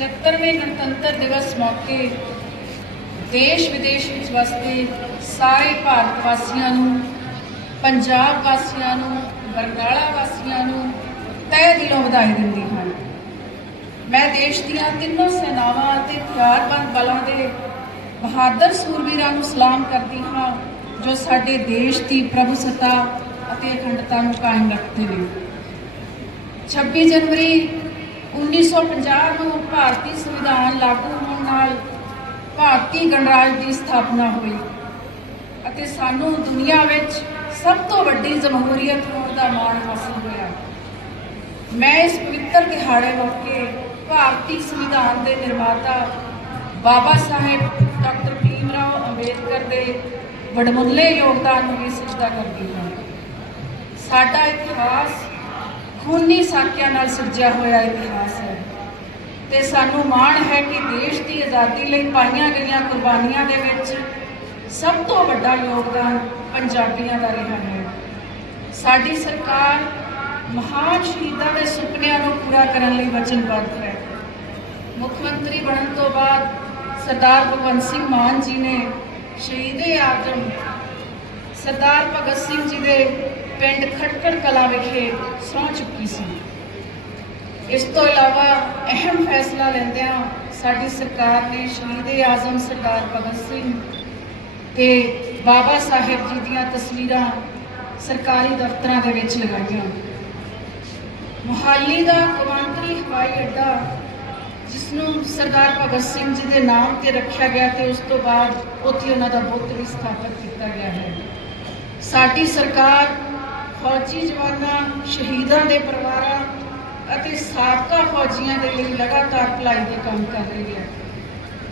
76ਵੇਂ ਗਣਤੰਤਰ ਦਿਵਸ ਮੌਕੇ ਦੇਸ਼ ਵਿਦੇਸ਼ ਵਿੱਚ ਵਸਦੇ ਸਾਰੇ ਭਾਰਤ ਵਾਸੀਆਂ ਨੂੰ, ਪੰਜਾਬ ਵਾਸੀਆਂ ਨੂੰ, ਬਰਨਾਲਾ ਵਾਸੀਆਂ ਨੂੰ ਤਹਿ ਦਿਲੋਂ ਵਧਾਈ ਦਿੰਦੀ ਹਾਂ। ਮੈਂ ਦੇਸ਼ ਦੀਆਂ ਤਿੰਨੋਂ ਸੈਨਾਵਾਂ ਅਤੇ ਹਥਿਆਰਬੰਦ ਬਲਾਂ ਦੇ ਬਹਾਦਰ ਸੂਰਬੀਰਾਂ ਨੂੰ ਸਲਾਮ ਕਰਦੀ ਹਾਂ, ਜੋ ਸਾਡੇ ਦੇਸ਼ ਦੀ ਪ੍ਰਭੂਸੱਤਾ ਅਤੇ ਅਖੰਡਤਾ ਨੂੰ ਕਾਇਮ ਰੱਖਦੇ ਨੇ। 26 ਜਨਵਰੀ 1950 ਨੂੰ ਭਾਰਤੀ ਸੰਵਿਧਾਨ ਲਾਗੂ ਹੋਣ ਨਾਲ ਭਾਰਤੀ ਗਣਰਾਜ ਦੀ ਸਥਾਪਨਾ ਹੋਈ ਅਤੇ ਸਾਨੂੰ ਦੁਨੀਆ ਵਿੱਚ ਸਭ ਤੋਂ ਵੱਡੀ ਜਮਹੂਰੀਅਤ ਹੋਣ ਦਾ ਮਾਣ ਹਾਸਲ ਹੋਇਆ। ਮੈਂ ਇਸ ਪਵਿੱਤਰ ਦਿਹਾੜੇ ਮੌਕੇ ਭਾਰਤੀ ਸੰਵਿਧਾਨ ਦੇ ਨਿਰਮਾਤਾ ਬਾਬਾ ਸਾਹਿਬ ਡਾਕਟਰ ਭੀਮ ਰਾਓ ਅੰਬੇਦਕਰ ਦੇ ਵਡਮੁੱਲੇ ਯੋਗਦਾਨ ਨੂੰ ਵੀ ਸਜਦਾ ਕਰਦੀ ਹਾਂ। ਸਾਡਾ ਇਤਿਹਾਸ ਖੂਨੀ ਸਾਕਿਆਂ ਨਾਲ ਸਿਰਜਿਆ ਹੋਇਆ ਇਤਿਹਾਸ ਹੈ। ਤੇ ਸਾਨੂੰ ਮਾਣ ਹੈ ਕਿ ਦੇਸ਼ ਦੀ ਆਜ਼ਾਦੀ ਲਈ ਪਾਈਆਂ ਗਈਆਂ ਕੁਰਬਾਨੀਆਂ ਦੇ ਵਿੱਚ ਸਭ ਤੋਂ ਵੱਡਾ ਯੋਗਦਾਨ ਪੰਜਾਬੀਆਂ ਦਾ ਰਿਹਾ ਹੈ। ਸਾਡੀ ਸਰਕਾਰ ਮਹਾਨ ਸ਼ਹੀਦਾਂ ਦੇ ਸੁਪਨਿਆਂ ਨੂੰ ਪੂਰਾ ਕਰਨ ਲਈ ਵਚਨਬੱਧ ਹੈ। ਮੁੱਖ ਮੰਤਰੀ ਬਣਨ ਤੋਂ ਬਾਅਦ ਸਰਦਾਰ ਭਗਵੰਤ ਸਿੰਘ ਮਾਨ ਜੀ ਨੇ ਸ਼ਹੀਦੇ ਆਜ਼ਮ ਸਰਦਾਰ ਭਗਤ ਸਿੰਘ ਜੀ ਦੇ ਪਿੰਡ ਖਟਕੜ ਕਲਾ ਵਿਖੇ ਸਹੁੰ ਚੁੱਕੀ ਸੀ। ਇਸ ਤੋਂ ਇਲਾਵਾ ਅਹਿਮ ਫੈਸਲਾ ਲੈਂਦਿਆਂ ਸਾਡੀ ਸਰਕਾਰ ਨੇ ਸ਼ਹੀਦੇ ਆਜ਼ਮ ਸਰਦਾਰ ਭਗਤ ਸਿੰਘ ਤੇ ਬਾਬਾ ਸਾਹਿਬ ਜੀ ਦੀਆਂ ਤਸਵੀਰਾਂ ਸਰਕਾਰੀ ਦਫ਼ਤਰਾਂ ਦੇ ਵਿੱਚ ਲਗਾਈਆਂ। ਮੁਹਾਲੀ ਦਾ ਕੌਮਾਂਤਰੀ ਹਵਾਈ ਅੱਡਾ ਜਿਸ ਨੂੰ ਸਰਦਾਰ ਭਗਤ ਸਿੰਘ ਜੀ ਦੇ ਨਾਮ ਤੇ ਰੱਖਿਆ ਗਿਆ ਤੇ ਉਸ ਤੋਂ ਬਾਅਦ ਉੱਥੇ ਉਹਨਾਂ ਦਾ ਬੁੱਤ ਵੀ ਸਥਾਪਿਤ ਕੀਤਾ ਗਿਆ ਹੈ। ਸਾਡੀ ਸਰਕਾਰ ਫੌਜੀ ਜਵਾਨਾਂ, ਸ਼ਹੀਦਾਂ ਦੇ ਪਰਿਵਾਰਾਂ ਅਤੇ ਸਾਬਕਾ ਫੌਜੀਆਂ ਦੇ ਲਈ ਲਗਾਤਾਰ ਭਲਾਈ ਦੇ ਕੰਮ ਕਰ ਰਹੀ ਹੈ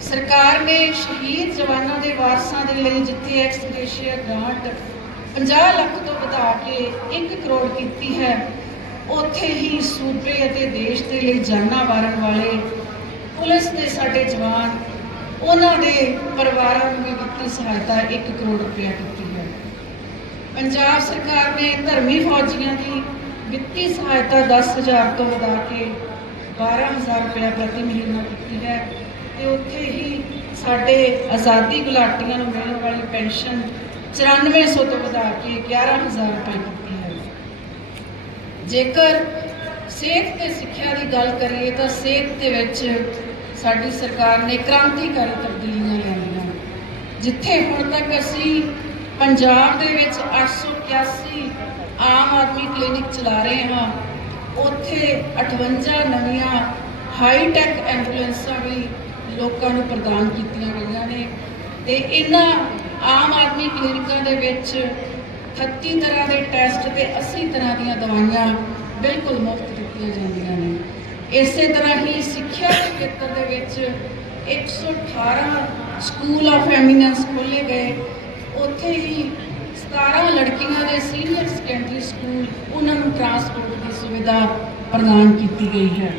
ਸਰਕਾਰ ਨੇ ਸ਼ਹੀਦ ਜਵਾਨਾਂ ਦੇ ਵਾਰਸਾਂ ਦੇ ਲਈ ਜਿੱਥੇ ਐਕਸ ਗ੍ਰੇਸ਼ੀਆ ਗ੍ਰਾਂਟ 50 ਲੱਖ ਤੋਂ ਵਧਾ ਕੇ 1 ਕਰੋੜ ਕੀਤੀ ਹੈ। ਉੱਥੇ ਹੀ ਸੂਬੇ ਅਤੇ ਦੇਸ਼ ਦੇ ਲਈ ਜਾਨਾਂ ਵਾਰਨ ਵਾਲੇ ਪੁਲਿਸ ਦੇ ਸਾਡੇ ਜਵਾਨ, ਉਹਨਾਂ ਦੇ ਪਰਿਵਾਰਾਂ ਨੂੰ ਵੀ ਵਿੱਤੀ ਸਹਾਇਤਾ 1 ਕਰੋੜ ਰੁਪਇਆ ਕੀਤੀ। ਪੰਜਾਬ ਸਰਕਾਰ ਨੇ ਧਰਮੀ ਫੌਜੀਆਂ ਦੀ ਵਿੱਤੀ ਸਹਾਇਤਾ 10000 ਤੋਂ ਵਧਾ ਕੇ 12000 ਰੁਪਇਆ ਪ੍ਰਤੀ ਮਹੀਨਾ ਕੀਤੀ ਹੈ ਤੇ ਉੱਥੇ ਹੀ ਸਾਡੇ ਆਜ਼ਾਦੀ ਗੁਲਾਟੀਆਂ ਨੂੰ ਮਿਲਣ ਵਾਲੀ ਪੈਨਸ਼ਨ 9400 ਤੋਂ ਵਧਾ ਕੇ 11000 ਰੁਪਏ ਕੀਤੀ ਹੈ। ਜੇਕਰ ਸਿਹਤ ਤੇ ਸਿੱਖਿਆ ਦੀ ਗੱਲ ਕਰੀਏ ਤਾਂ ਸਿਹਤ ਦੇ ਵਿੱਚ ਸਾਡੀ ਸਰਕਾਰ ਨੇ ਕ੍ਰਾਂਤੀਕਾਰੀ ਤਬਦੀਲੀਆਂ ਲਿਆਂਦੀਆਂ ਜਿੱਥੇ ਹੁਣ ਤੱਕ ਅਸੀਂ ਪੰਜਾਬ ਦੇ ਵਿੱਚ 881 ਆਮ ਆਦਮੀ ਕਲੀਨਿਕ ਚਲਾ ਰਹੇ ਹਾਂ। ਉੱਥੇ 58 ਨਵੀਆਂ ਹਾਈ ਟੈਕ ਐਂਬੂਲੈਂਸਾਂ ਵੀ ਲੋਕਾਂ ਨੂੰ ਪ੍ਰਦਾਨ ਕੀਤੀਆਂ ਗਈਆਂ ਨੇ ਤੇ ਇਹਨਾਂ ਆਮ ਆਦਮੀ ਕਲੀਨਿਕਾਂ ਦੇ ਵਿੱਚ 38 ਤਰ੍ਹਾਂ ਦੇ ਟੈਸਟ ਤੇ 80 ਤਰ੍ਹਾਂ ਦੀਆਂ ਦਵਾਈਆਂ ਬਿਲਕੁਲ ਮੁਫਤ ਦਿੱਤੀਆਂ ਜਾਂਦੀਆਂ ਨੇ। ਇਸੇ ਤਰ੍ਹਾਂ ਹੀ ਸਿੱਖਿਆ ਦੇ ਖੇਤਰ ਦੇ ਵਿੱਚ 118 ਸਕੂਲ ਆਫ ਐਮੀਨੈਂਸ ਖੋਲ੍ਹੇ ਗਏ। ਉੱਥੇ ਹੀ 17 ਲੜਕੀਆਂ ਦੇ ਸੀਨੀਅਰ ਸੈਕੰਡਰੀ ਸਕੂਲ ਉਹਨਾਂ ਨੂੰ ਟਰਾਂਸਪੋਰਟ ਦੀ ਸੁਵਿਧਾ ਪ੍ਰਦਾਨ ਕੀਤੀ ਗਈ ਹੈ।